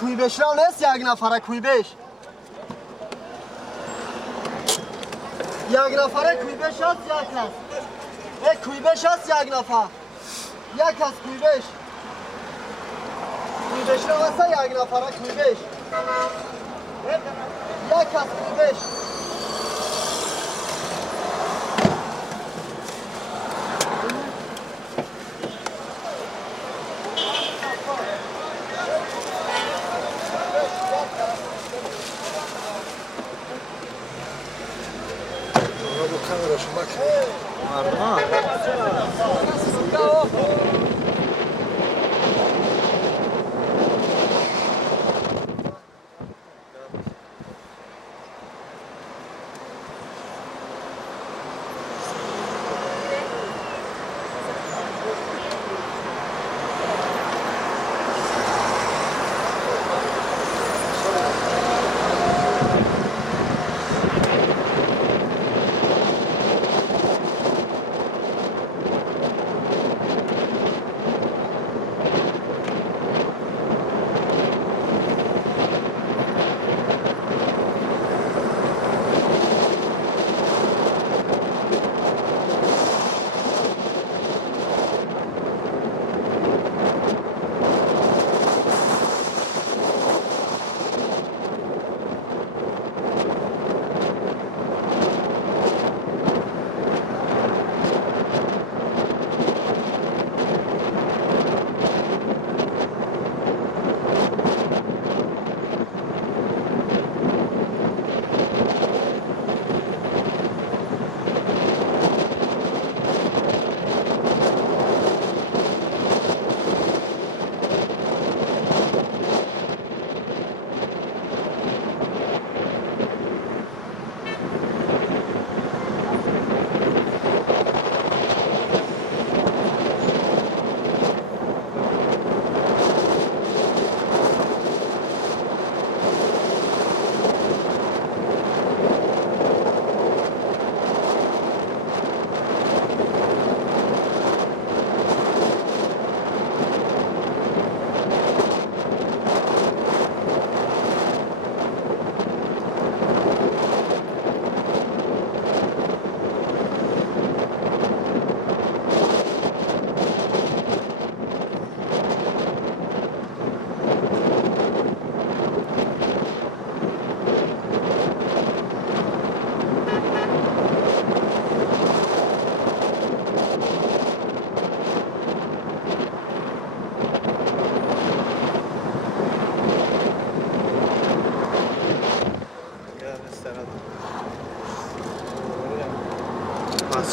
کوی را نیست یک نفره کوی بیش یک نفره کوی بیش هست یک کس کوی بیش هست یک نفر یک کس کوی بیش را هست یک نفره کوی بیش یک کس کوی بیش Marduma.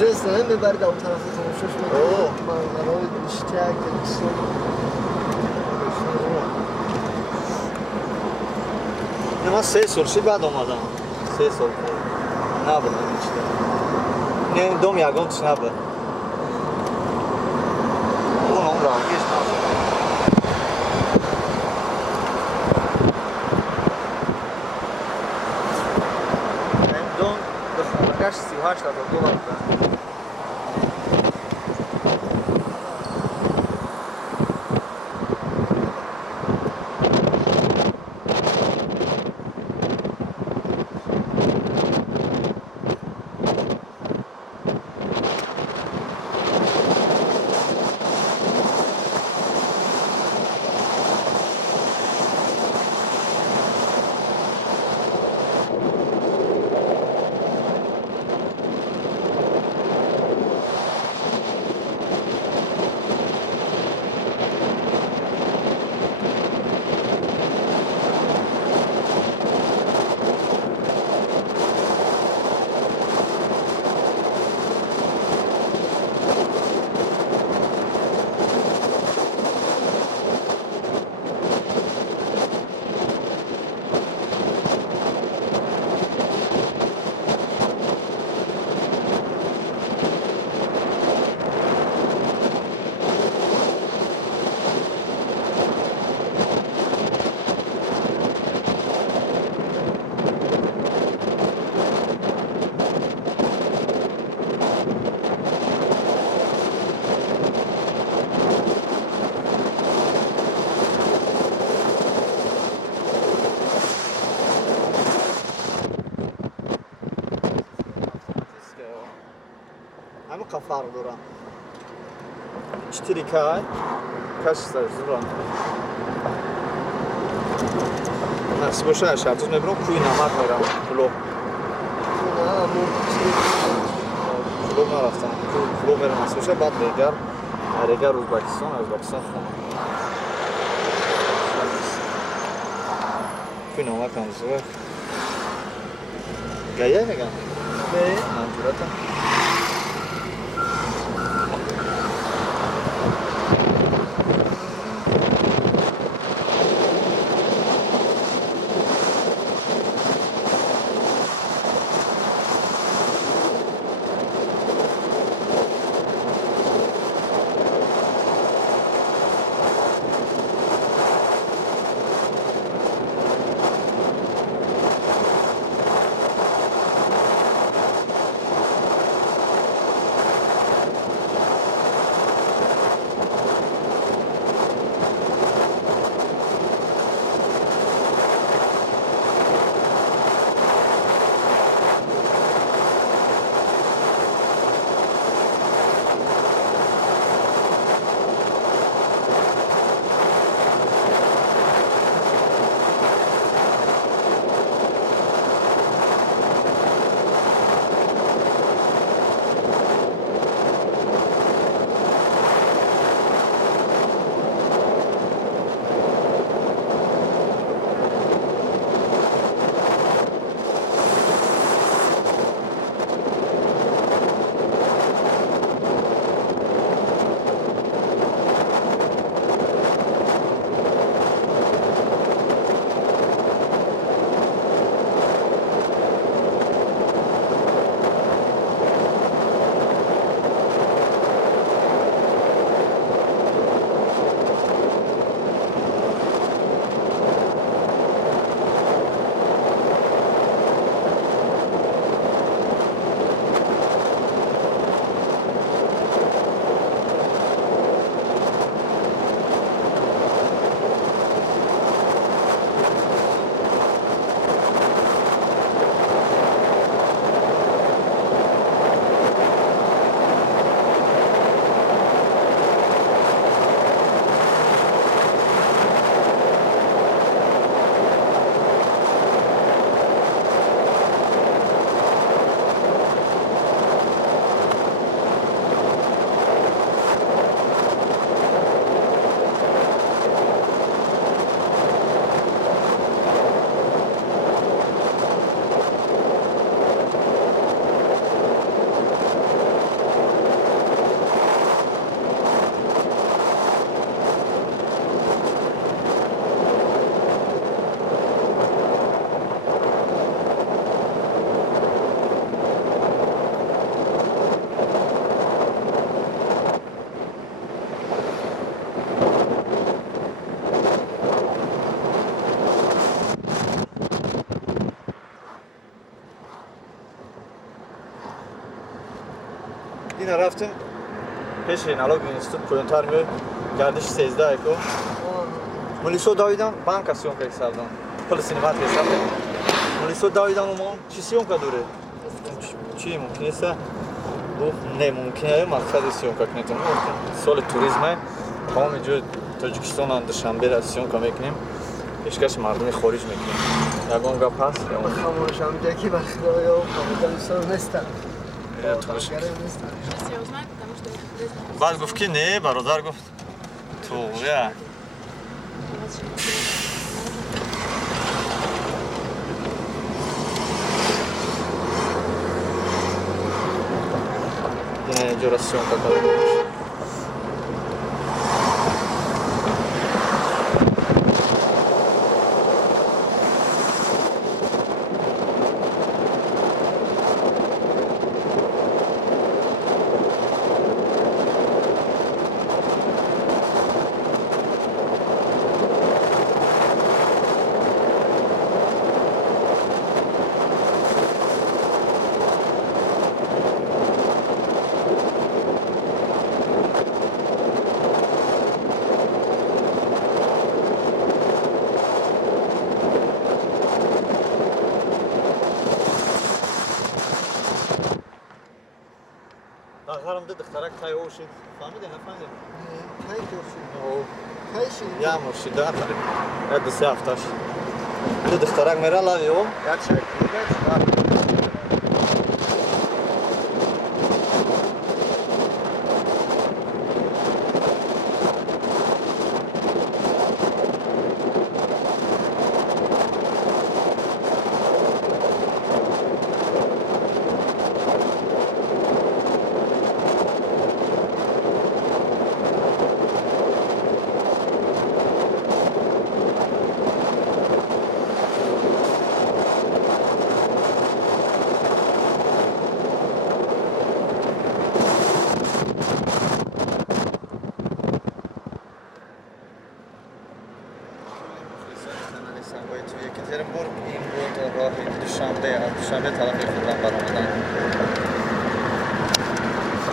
Stres ne میبرید اون طرف تماشاش میکنید منظرهای بیشتر که من 3 سال شد بعد آمدم 3 سال نبودم هیچ نه دوم یکم چی نبود اون رنگیش نبود این دوم دخمه 38 $32 بودن муваққаф фарқ дорад. 4K кашиш зарзуран. Насиб боша шартуз мебурам кӯи намак мерам клуб. Клуб нарафтам. Клуб мерам насиб боша баъд Регар Ӯзбекистон хона. Кӯи намак назва. Гая мегам. Манзурата. اینا رفتیم پیش налоговый институт поёнтар меоем гардиши 13 ко мулисо давидам банка съёмка ҳисабдам пули синимат ҳисабдам мулисо давидам мо чи съёмка дуре чи мумкин еса бу не мумкин е мақсади съёмка кунем соли туризме тамоми ҷои тоҷикистон ам душанбе ра съёмка мекунем пешкаши мардуми хориҷ мекунем ягон гап ҳаст хамошам ҷаки ба худоё хамошам нестам بعد گفت که نه برادر گفت تو یا یه جوراسیون کار Ağarım da dıxtarak tay oşu. Fahmidin efendim? Tay görsün. O Tay şimdi. yağmur şiddet. Hadi saftaş. Bu dıxtarak mera lavio. Gerçek. Yekaterinburg این بود راه دوشنبه از دوشنبه طرف خودم برآمدن